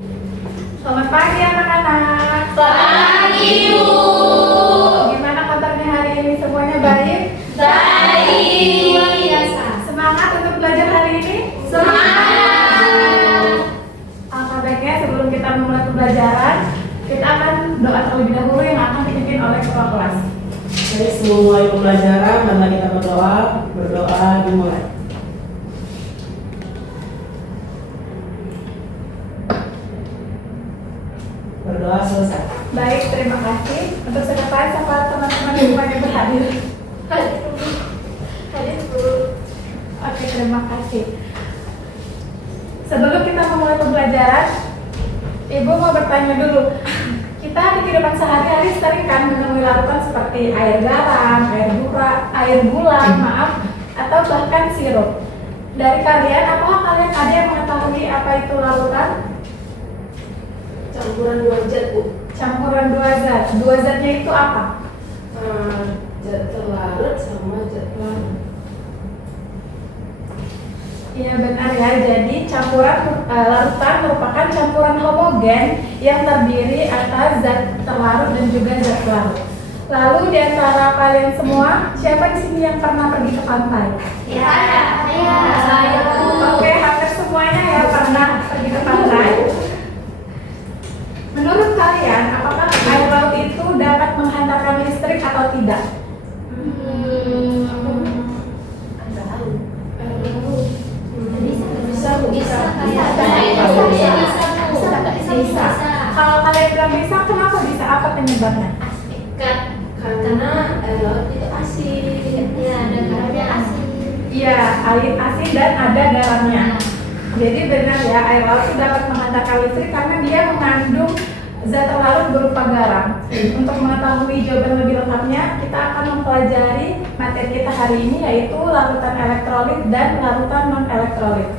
Selamat pagi anak-anak. Pagi, Bu. Gimana kabarnya hari ini? Semuanya baik? Baik. Luar biasa. Semangat untuk belajar hari ini? Semangat. Alangkah baiknya sebelum kita memulai pembelajaran, kita akan doa terlebih dahulu yang akan dipimpin oleh ketua kelas. Jadi sebelum mulai pembelajaran, mari kita berdoa dimulai. Berdoa selesai. Baik, terima kasih. Untuk sekretaris sama teman-teman yang semuanya berhadir. Hadir, Bu. Oke, terima kasih. Sebelum kita memulai pembelajaran, Ibu mau bertanya dulu. Kita di kehidupan sehari-hari sering kan menemui larutan seperti air garam, air gula, atau bahkan sirup. Dari kalian, apakah kalian ada yang mengetahui apa itu larutan? Campuran dua zat, Bu. Campuran dua zat. Dua zatnya itu apa? Zat terlarut sama zat larut. Iya benar ya. Jadi campuran larutan merupakan campuran homogen yang terdiri atas zat terlarut dan juga zat larut. Lalu di antara kalian semua, siapa di sini yang pernah pergi ke pantai? Ya, saya. Oke, hampir semuanya ya pernah pergi ke pantai. Menurut kalian, apakah air laut itu dapat menghantarkan listrik atau tidak? Bisa. Kalau kalian bilang bisa, kenapa bisa? Apa penyebabnya? Karena air laut itu asin. Ya, ada garamnya asin. Iya, air asin dan ada garamnya. Jadi benar ya, air laut itu dapat menghantarkan listrik karena dia mengandung zat terlarut berupa garam. Untuk mengetahui jawaban lebih lengkapnya, kita akan mempelajari materi kita hari ini, yaitu larutan elektrolit dan larutan non-elektrolit.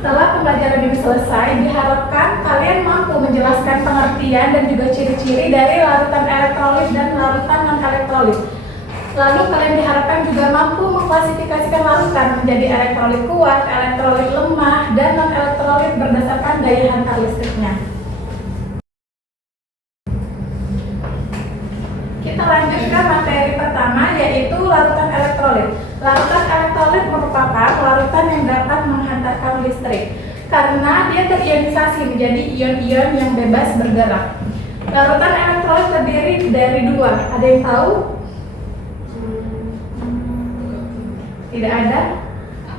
Setelah pembelajaran ini selesai, diharapkan kalian mampu menjelaskan pengertian dan juga ciri-ciri dari larutan elektrolit dan larutan non-elektrolit. Lalu kalian diharapkan juga mampu mengklasifikasikan larutan menjadi elektrolit kuat, elektrolit lemah, dan non-elektrolit berdasarkan daya hantar listriknya. Kita lanjut ke materi pertama, yaitu larutan elektrolit. Larutan elektrolit merupakan larutan yang dapat menghantarkan listrik karena dia terionisasi menjadi ion-ion yang bebas bergerak. Larutan elektrolit terdiri dari dua. Ada yang tahu? Tidak ada?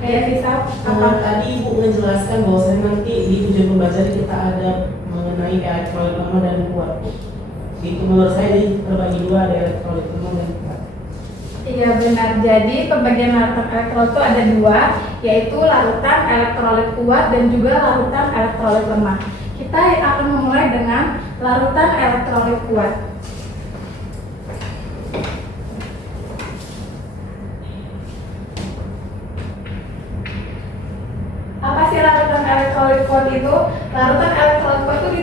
Ya, bisa. Apa? Tadi Ibu menjelaskan bahwasanya nanti di tujuan pembelajaran kita ada mengenai elektrolit lemah dan kuat. Itu menurut saya terbagi dua, ada elektrolit lemah dan kuat. Iya benar. Jadi pembagian larutan elektrolit itu ada dua, yaitu larutan elektrolit kuat dan juga larutan elektrolit lemah. Kita akan memulai dengan larutan elektrolit kuat. Apa sih larutan elektrolit kuat itu? Larutan elektrolit kuat itu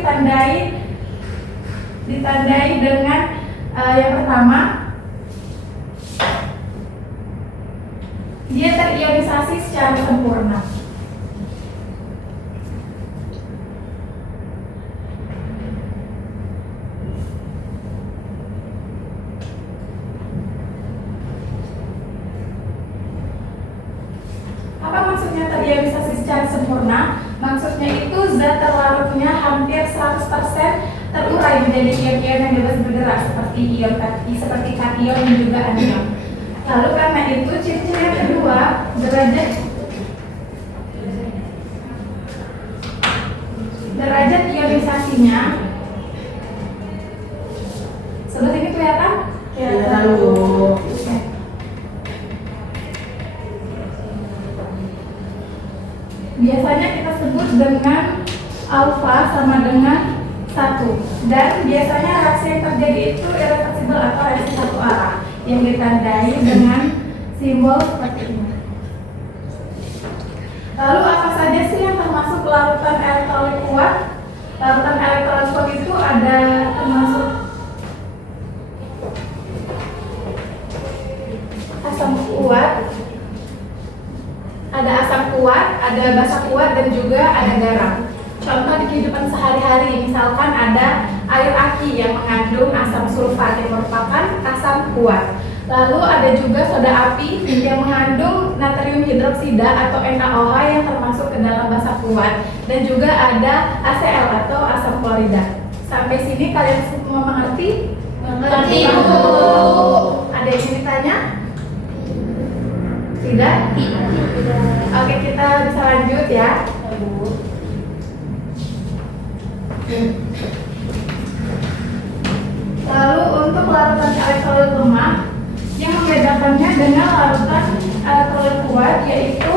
ditandai dengan yang pertama, dia terionisasi secara sempurna. Apa maksudnya terionisasi secara sempurna? Maksudnya itu zat terlarutnya hampir 100% terurai menjadi ion-ion yang bebas bergerak seperti kation dan juga anion. Lalu karena itu ciri-ciri yang kedua, derajat ionisasinya. Sebelah ini kelihatan? Kelihatan, Bu. Oke. Biasanya kita sebut dengan alfa sama dengan 1, dan biasanya reaksi yang terjadi itu irreversibel atau reaksi satu arah yang ditandai dengan simbol seperti ini. Lalu apa saja sih yang termasuk larutan elektrolit kuat? Larutan elektrolit kuat itu ada termasuk asam kuat, ada asam kuat, ada basa kuat, dan juga ada garam. Contoh di kehidupan sehari-hari, misalkan ada air aki yang mengandung asam sulfat yang merupakan asam kuat. Lalu ada juga soda api yang mengandung natrium hidroksida atau NaOH yang termasuk ke dalam basa kuat. Dan juga ada ACl atau asam klorida. Sampai sini kalian semua mengerti? Mengerti, Bu. Ada yang ingin ditanya? Tidak? Oke, kita bisa lanjut ya. Lalu untuk larutan elektrolit lemah, yang membedakannya dengan larutan elektrolit kuat yaitu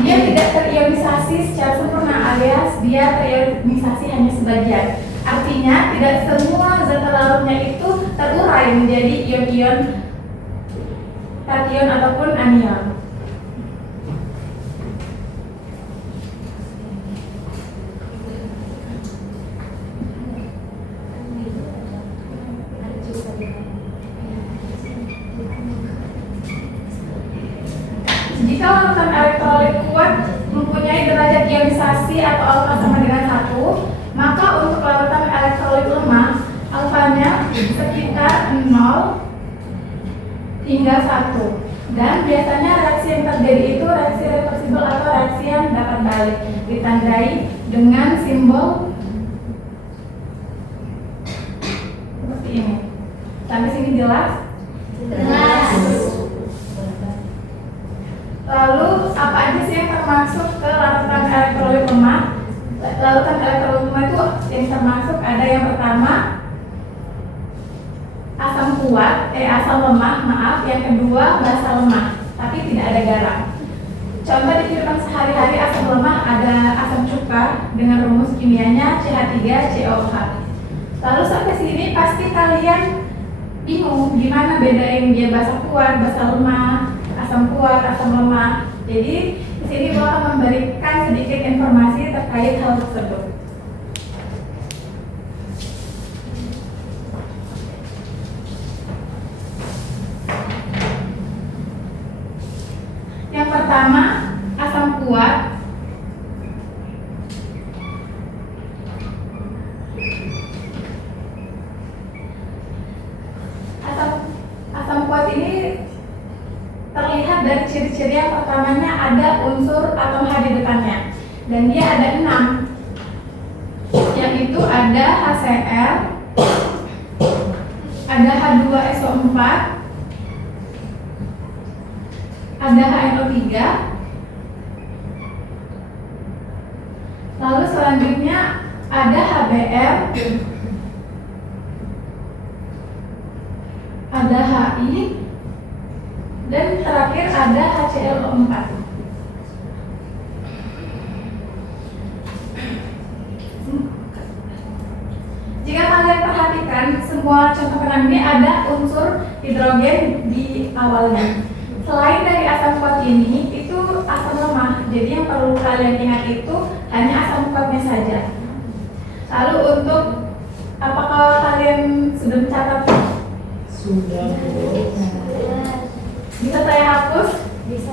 dia tidak terionisasi secara sempurna alias dia terionisasi hanya sebagian. Artinya tidak semua zat larutnya itu terurai menjadi ion-ion kation ataupun anion. Jika larutan elektrolit kuat mempunyai derajat ionisasi atau alfa sama dengan 1, maka untuk larutan elektrolit lemah alfanya sekitar 0 hingga 1. Dan biasanya reaksi yang terjadi itu reaksi reversibel atau reaksi yang dapat balik, ditandai dengan simbol seperti ini. Sampai sini jelas? Jelas. Lalu apa aja sih yang termasuk ke larutan elektrolit lemah? Larutan elektrolit lemah itu yang termasuk ada yang pertama asam lemah, maaf. Yang kedua basa lemah, tapi tidak ada garam. Contoh di kehidupan sehari-hari asam lemah ada asam cuka dengan rumus kimianya CH3COH. Lalu sampai sini pasti kalian bingung gimana bedain dia basa kuat, basa lemah, asam kuat, asam lemah. Jadi di sini gua akan memberikan sedikit informasi terkait hal tersebut. Yang pertama, asam kuat. Asam kuat ini terlihat dari ciri-ciri yang pertamanya ada unsur atom H di depannya, dan dia ada 6, yaitu ada HCl, ada H2SO4, ada HNO3, lalu selanjutnya ada HBr, ada HI, dan terakhir ada HClO4. Jika kalian perhatikan, semua contoh kenang ini ada unsur hidrogen di awalnya. Selain dari asam kuat ini, itu asam lemah. Jadi yang perlu kalian ingat itu hanya asam kuatnya saja. Lalu untuk apakah kalian sudah mencatat? Sudah, Bu. Bisa saya hapus? Bisa.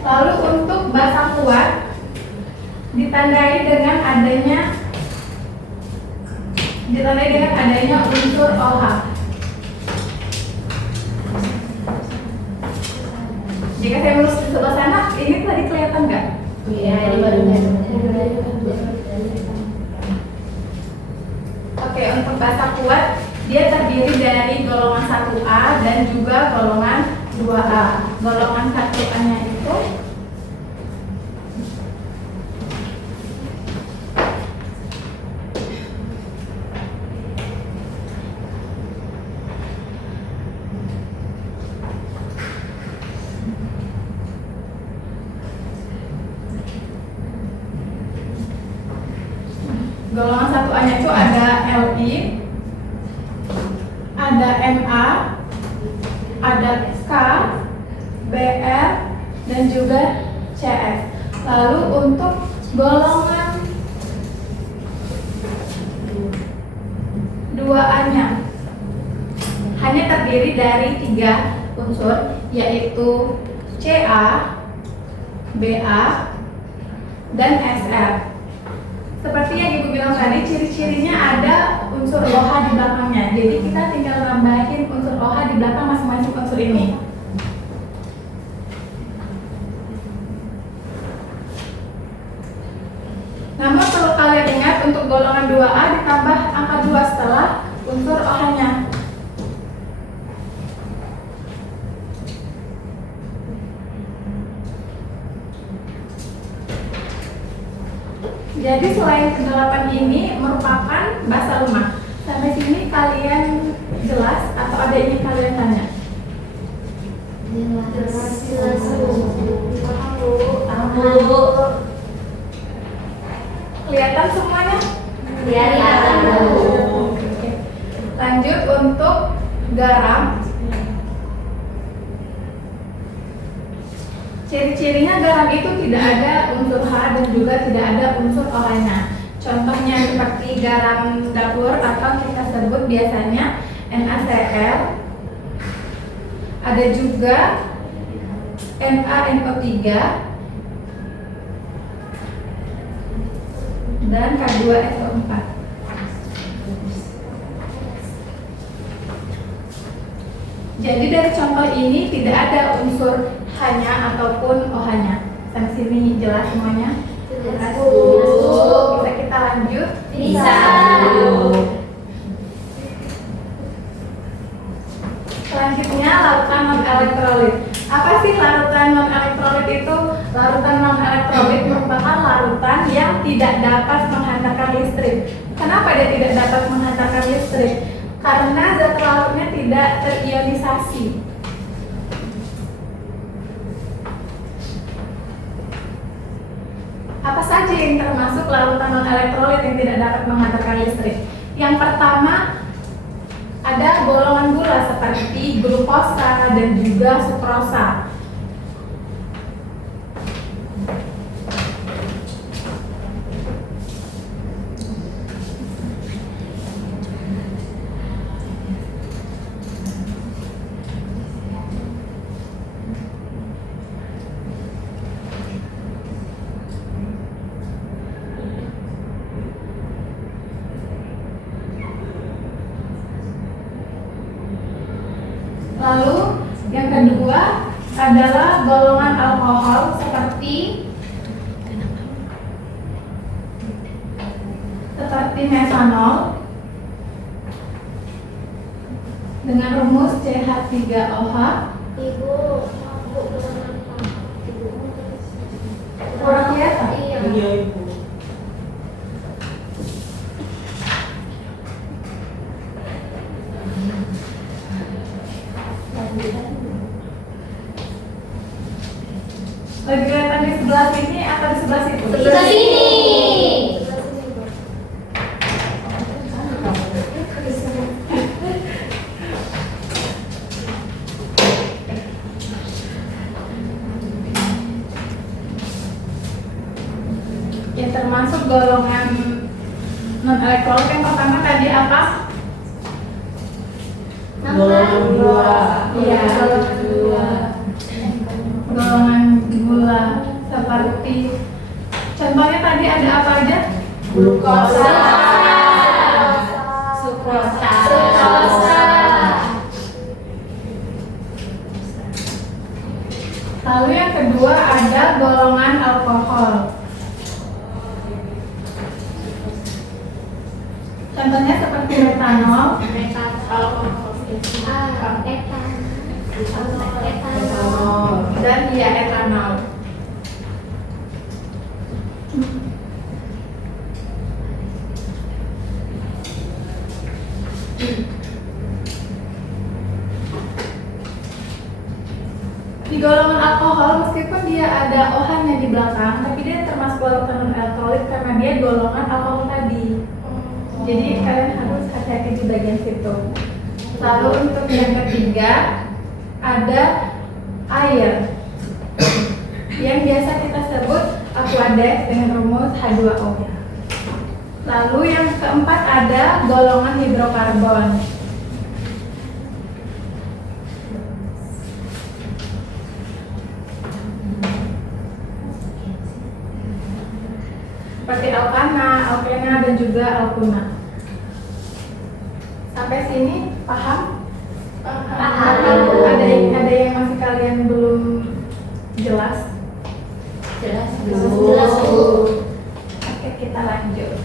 Lalu untuk basa kuat ditandai dengan adanya unsur OH. Jika saya lurus di sebelah sana, ini tadi kelihatan nggak? Iya, ini baru. Oke, untuk basa kuat dia terdiri dari golongan 1A dan juga golongan 2A. Golongan 1A-nya itu golongan 1A-nya itu ada Li, ada Ma, ada K, Br, dan juga Cs. Lalu untuk golongan 2A-nya hanya terdiri dari 3 unsur, yaitu Ca, Ba, dan Sr. Seperti yang Ibu bilang tadi, ciri-cirinya ada unsur OH di belakangnya. Jadi kita tinggal nambahin unsur OH di belakang masing-masing unsur ini. Namun perlu kalian ingat, untuk golongan 2A ditambah angka 2 setelah unsur OH-nya. Jadi selain ke-8 ini merupakan basa lemah. Sampai sini kalian jelas atau ada yang ingin kalian tanya? Jelas. Kelihatan semuanya? Kelihatan. Oke. Lanjut untuk garam. Ciri-cirinya garam itu tidak ada unsur H dan juga tidak ada unsur OH-nya. Contohnya seperti garam dapur atau kita sebut biasanya NaCl. Ada juga NaNO3 dan K2SO4. Jadi dari contoh ini tidak ada unsur H-nya ataupun OH-nya. Sampai sini jelas semuanya? Jelas. Bisa kita lanjut? Bisa. Selanjutnya larutan non-elektrolit. Apa sih larutan non-elektrolit itu? Larutan non-elektrolit merupakan larutan yang tidak dapat menghantarkan listrik. Kenapa dia tidak dapat menghantarkan listrik? Karena zat larutnya tidak terionisasi. Apa saja yang termasuk larutan non-elektrolit yang tidak dapat menghantarkan listrik? Yang pertama, ada golongan gula seperti glukosa dan juga sukrosa. Lalu yang kedua adalah golongan alkohol seperti metanol dengan rumus CH3OH. Ibu, aku belum nampak. Kurang kelihatan? Iya. Iya, Ibu. Lebih kelihatan di sebelah sini atau di sebelah situ? Sebelah sini. Ya, termasuk golongan non-elektrolit yang pertama tadi apa? Golongan gula. Iya, golongan gula seperti contohnya tadi ada apa aja? Glukosa. Sukrosa. Lalu yang kedua ada golongan alkohol. Contohnya seperti metanol, Etanol. dan dia etanol. Di golongan alkohol meskipun dia ada OH-nya di belakang, tapi dia termasuk larutan non-elektrolit karena dia golongan alkohol tadi. Jadi kalian harus hati-hati di bagian situ. Lalu untuk yang ketiga ada air yang biasa kita sebut Aquadex dengan rumus H2O. Lalu yang keempat ada golongan hidrokarbon. juga Alkuna. Sampai sini paham? Paham. Ada yang masih kalian belum jelas? Jelas Jelas, Bu. Oke, kita lanjut.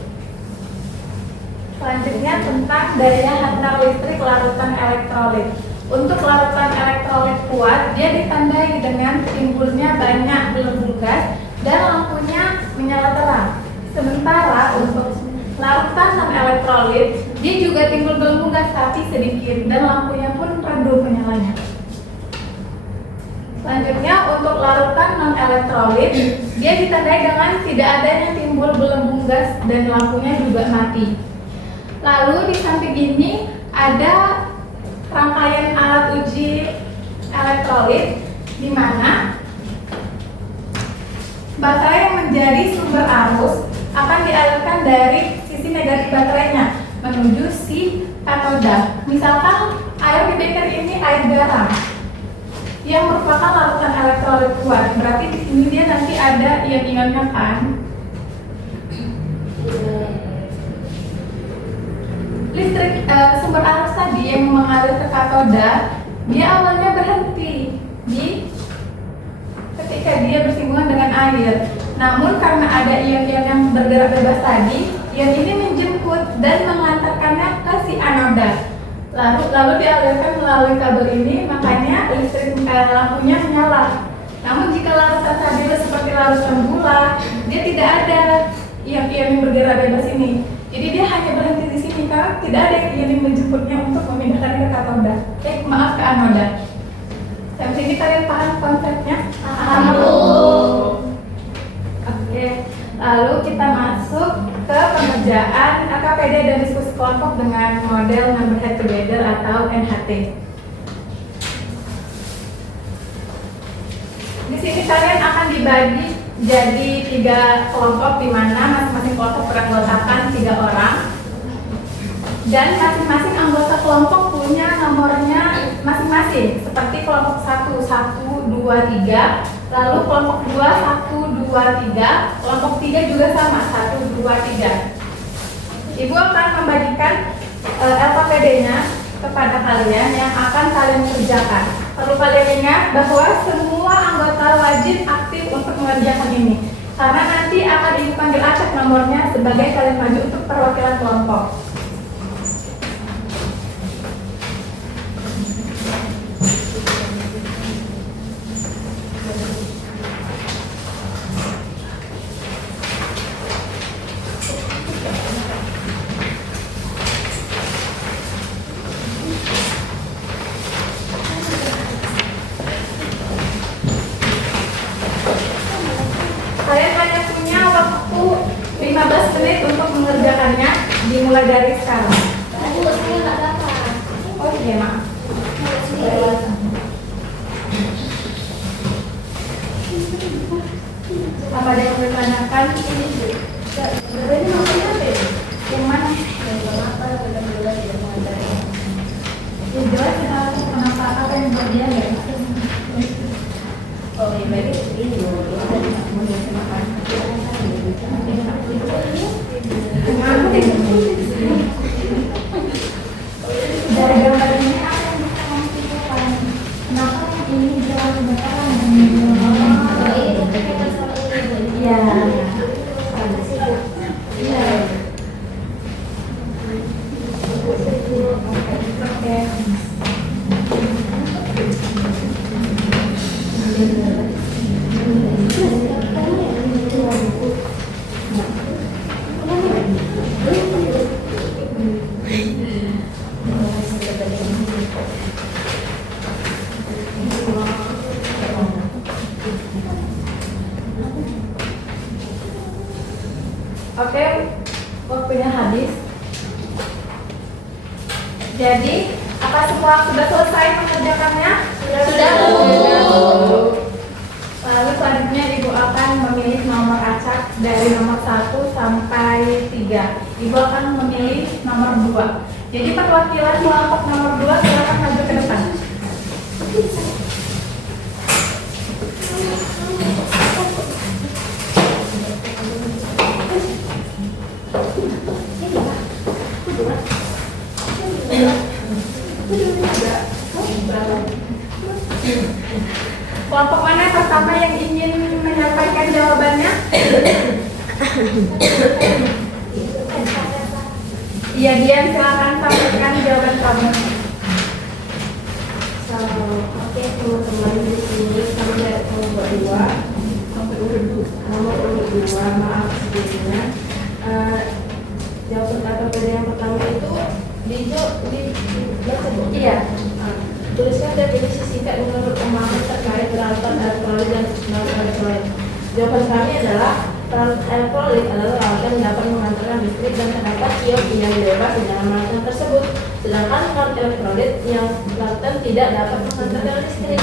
Selanjutnya tentang daya hantar listrik larutan elektrolit. Untuk larutan elektrolit kuat, dia ditandai dengan timbulnya banyak belenggu gas dan lampunya menyala terang. Sementara untuk larutan non elektrolit, dia juga timbul belenggu gas tapi sedikit dan lampunya pun redup menyalanya. Selanjutnya untuk larutan non elektrolit, dia ditandai dengan tidak adanya timbul belenggu gas dan lampunya juga mati. Lalu di samping ini ada rangkaian alat uji elektrolit di mana baterai yang menjadi sumber arus akan dialirkan dari sisi negatif baterainya menuju si katoda. Misalkan air di beker ini air garam yang merupakan larutan elektrolit kuat. Berarti di sini dia nanti ada ion-ionnya kan. Listrik sumber arus tadi yang mengalir ke katoda, dia awalnya berhenti ketika dia bersinggungan dengan air. Namun karena ada ion-ion yang bergerak bebas tadi, ion ini menjemput dan mengantarkannya ke si anoda. Lalu dialirkan melalui kabel ini, makanya listrik lampunya menyala. Namun jika larutan stabil seperti larutan gula, dia tidak ada ion-ion yang bergerak bebas ini. Jadi dia hanya berhenti di sini karena tidak ada yang menjemputnya untuk memindahkan ke katoda. Maaf, ke anoda. Sampai sini kalian paham konsepnya? Paham Bu. Oke. Lalu kita masuk ke pengerjaan AKPD dan diskusi kelompok dengan model Number Head Together atau NHT. Di sini kalian akan dibagi jadi 3 kelompok di mana masing-masing kelompok beranggotakan 3 orang dan masing-masing anggota kelompok punya nomornya masing-masing seperti kelompok 1, 1, 2, 3, lalu kelompok 2, 1, 2, 3, kelompok 3 juga sama 1, 2, 3. Ibu akan membagikan LKPD-nya kepada kalian yang akan kalian kerjakan. Perlu kalian ingat bahwa semua anggota wajib aktif untuk mengerjakan ini karena nanti akan dipanggil acak nomornya sebagai kalian maju untuk perwakilan kelompok. Kalian hanya punya waktu 15 menit untuk mengerjakannya, dimulai dari sekarang. Bu, saya nggak dapat. Oh iya, maaf. Apa ada yang bertanyakan? Ini maksudnya apa ya? Yang mana? Ya jelas kenapa apa yang buat dia ya? Oh, ya baik ini Bu. Dari gambar ini apa yang bisa menentukan kenapa ini jalan bakaran dan ini ya iya oke. Oke, waktunya habis. Jadi, apa semua sudah selesai mengerjakannya? Sudah, Bu. Lalu selanjutnya Ibu akan memilih nomor acak dari nomor 1 sampai 3. Ibu akan memilih nomor 2. Jadi perwakilan kelompok nomor 2 silakan maju ke depan. Kelompok mana pertama yang ingin menyampaikan jawabannya? Iya, Dian, silakan sampaikan jawaban kamu. Oke, teman-teman, di sini kami dari kelompok 2 nomor urut 2, maaf sebelumnya. Jawaban kata pada yang pertama itu di baca Bu? Iya. Tuliskan definisi singkat menurut pemahaman terkait peralatan elektrolit dan peralatan elektrolit. Jawaban kami adalah peralatan elektrolit adalah peralatan yang dapat mengantarkan listrik dan terdapat ion yang bebas di dalam peralatan tersebut. Sedangkan peralatan elektrolit yang peralatan tidak dapat mengantarkan listrik.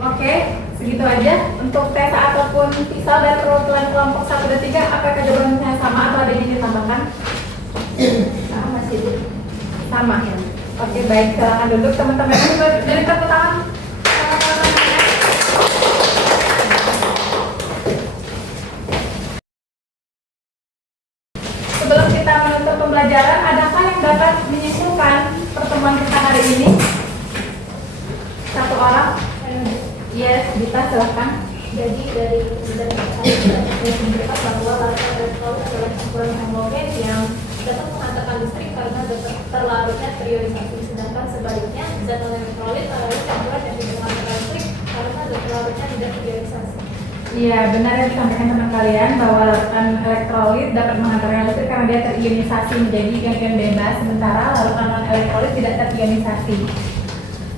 Oke, segitu aja untuk tes ataupun pisau dari perwakilan kelompok 1 dan 3. Apakah jawabannya sama atau ada yang ingin ditambahkan? Sama sih Bu. Sama ya. Oke, baik, silakan duduk teman-teman. Dari tepuk tangan. Sebelum kita menutup pembelajaran, adakah yang dapat menyimpulkan pertemuan kita hari ini? Satu orang? Yes, Dita, silahkan. Jadi dari menunjukkan bahwa larutan elektrolit adalah campuran homogen yang dapat menghantarkan listrik karena terlarutnya terionisasi. Sedangkan sebaliknya zat elektrolit adalah campuran yang tidak menghantarkan listrik karena terlarutnya tidak terionisasi. Iya, benar yang disampaikan teman kalian bahwa larutan elektrolit dapat menghantarkan listrik karena dia terionisasi menjadi ion-ion bebas, sementara larutan non-elektrolit tidak terionisasi.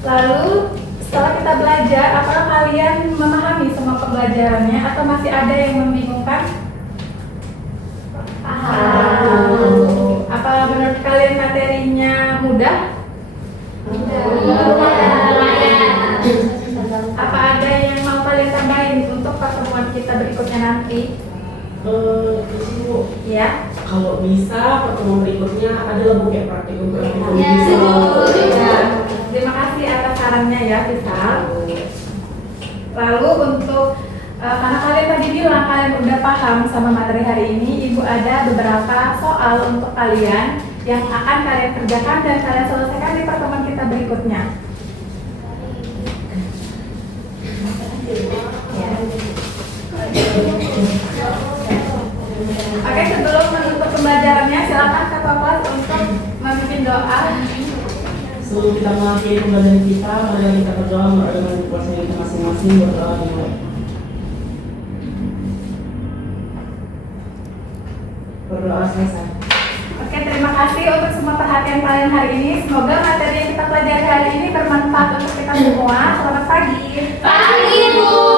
Lalu setelah kita belajar, apakah kalian memahami semua pembelajarannya atau masih ada yang membingungkan? Apa menurut kalian materinya mudah? Apa ada yang mau kalian tambahin untuk pertemuan kita berikutnya nanti? Di sini Bu, Ya. kalau bisa pertemuan berikutnya adalah buku praktikum praktikum Ya, bisa. Ya. Terima kasih atas sarannya ya, Fisal. Lalu untuk karena kalian tadi bilang kalian udah paham sama materi hari ini, Ibu ada beberapa soal untuk kalian yang akan kalian kerjakan dan kalian selesaikan di pertemuan kita berikutnya. Oke, sebelum menutup pembelajarannya, silakan Ketua Kelas untuk memimpin doa. Sebelum kita mengakhiri pembelajaran kita, mari kita berdoa dengan kuasa kita masing-masing berdoa dimulai. Berdoa selesai. Oke, terima kasih untuk semua perhatian kalian hari ini. Semoga materi yang kita pelajari hari ini bermanfaat untuk kita semua. Selamat pagi. Pagi Bu.